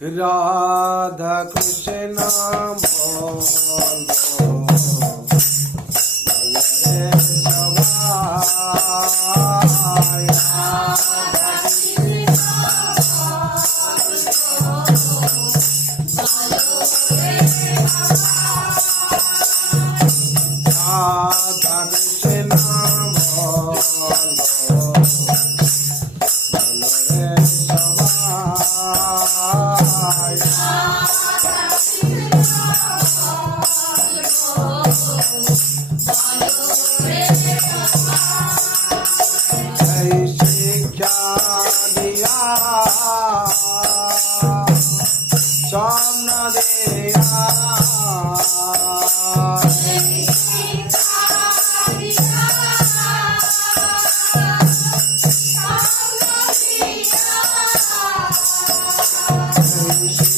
राधा कृष्ण बोलो रे सबाई राधा कृष्ण बोलो रे सबाई शिक्षा दिया सामना दिया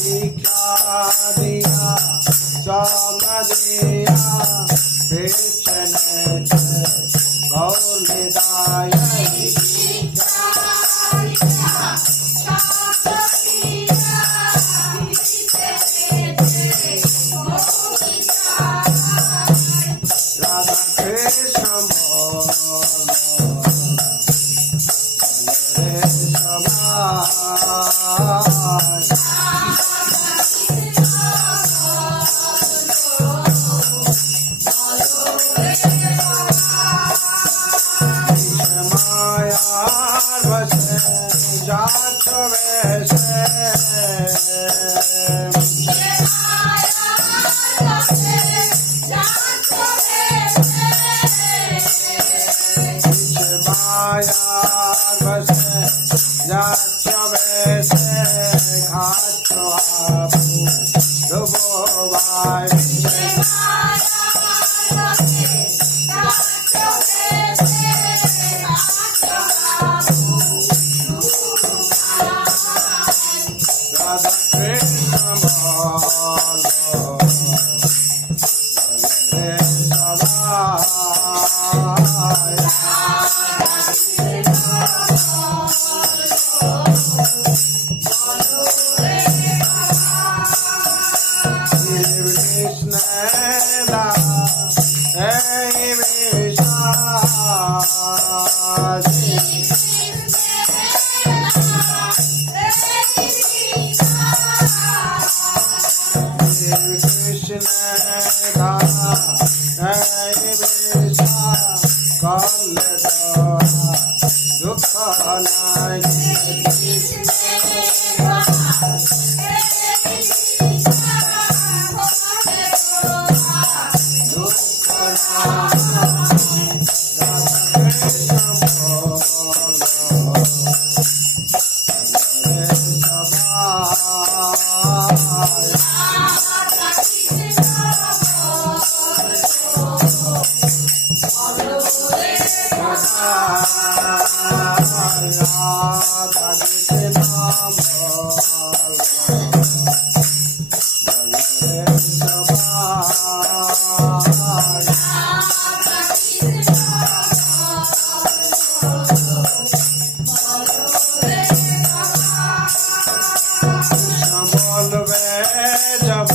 शिक्षा दिया सामना दिया कृष्ण गौर निदाय राधा कृष्ण बोलो रे सबाई माया वसे जात वैसे माया वसे जात वैसे घाट आपू डुबोवाई राधा कृष्ण बोलो रे सबाई कृष्ण दुख राधा कृष्ण बोलो रे सबाई बोलवे जब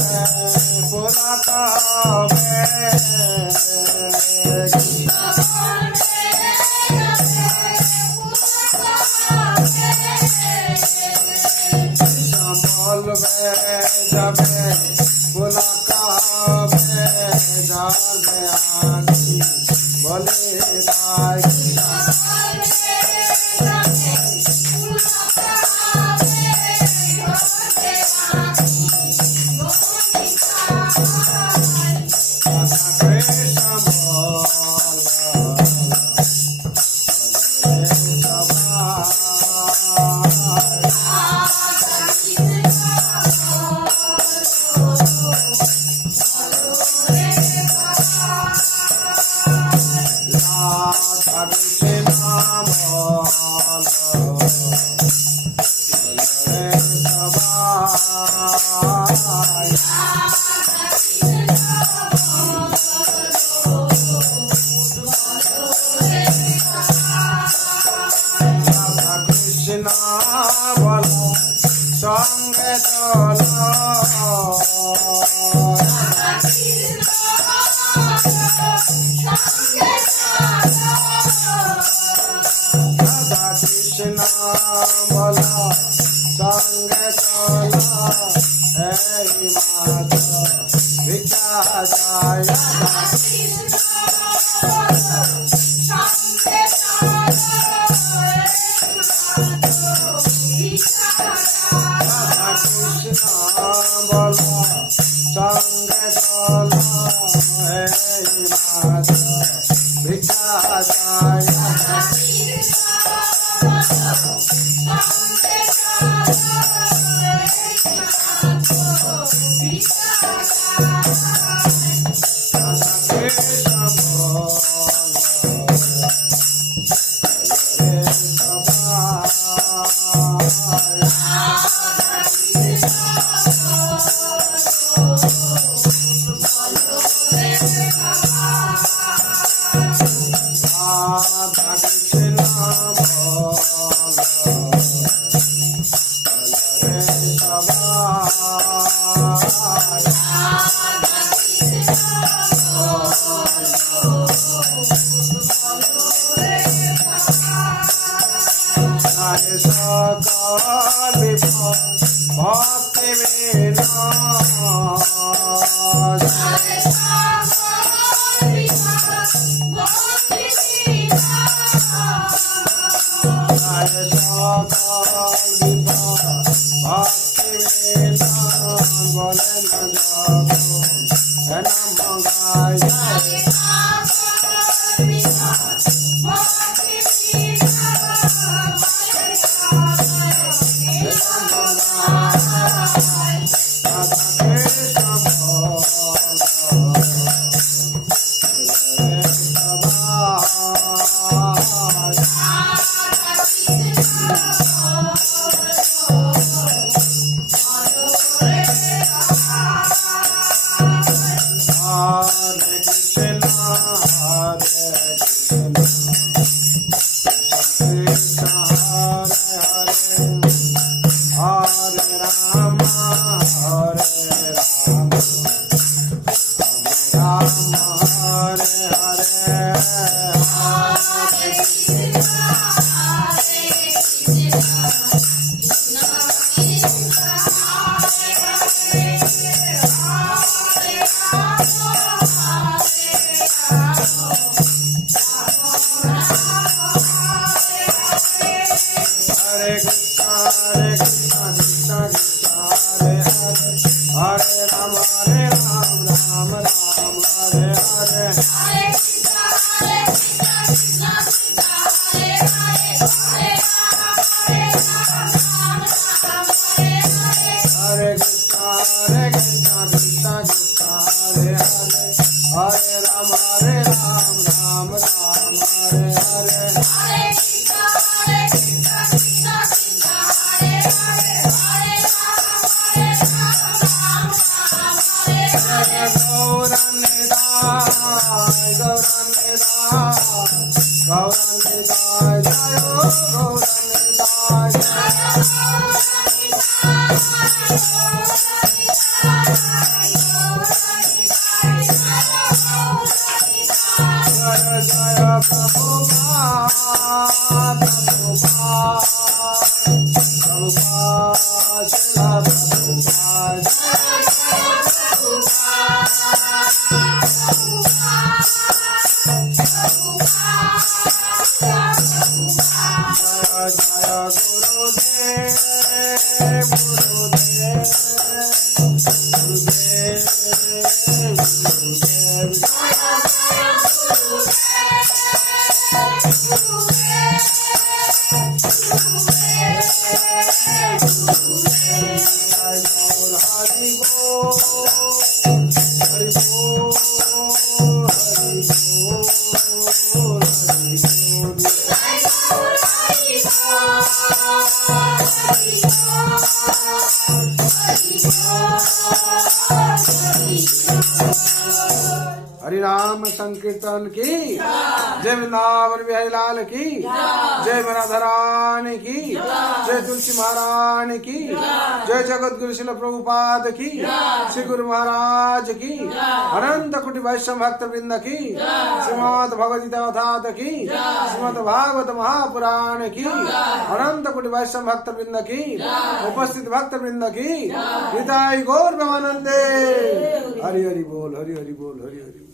पुरातावे बोलवे जब पुलाकावे जाने आखी बोले दाई कृष्ण बोलो रे सबाई हरिनाम संकीर्तन की जय वृंदावन बिहारी लाल की जय राधा रानी की जय तुलसी महारानी की जय। जगत गुरु श्रील प्रभुपाद की श्री गुरु महाराज की अनंत कोटि वैष्णव भक्त वृंद की श्रीमद् भगवद्गीता अथात की श्रीमद् भागवत महापुराण की अनंत कोटि वैष्णव भक्त वृंद की उपस्थित भक्त वृंद की निताई गौर ब्रह्मानंदे। हरि हरि बोल, हरि हरि बोल, हरि हरि बोल।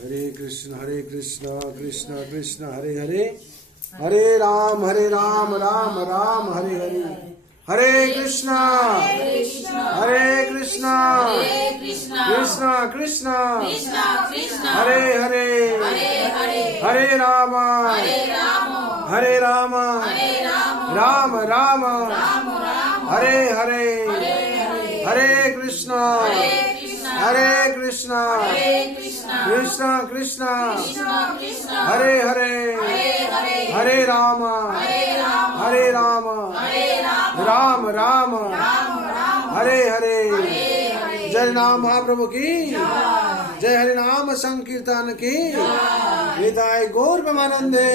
हरे कृष्ण कृष्ण कृष्ण हरे हरे, हरे राम राम राम हरे हरे। हरे कृष्णा कृष्ण कृष्ण हरे हरे, हरे राम राम राम हरे हरे। हरे कृष्ण कृष्ण कृष्ण हरे हरे, हरे राम राम राम हरे हरे। जय नाम महाप्रभु की जय, हरि नाम संकीर्तन की निताई गौर ब्रह्मानंदे।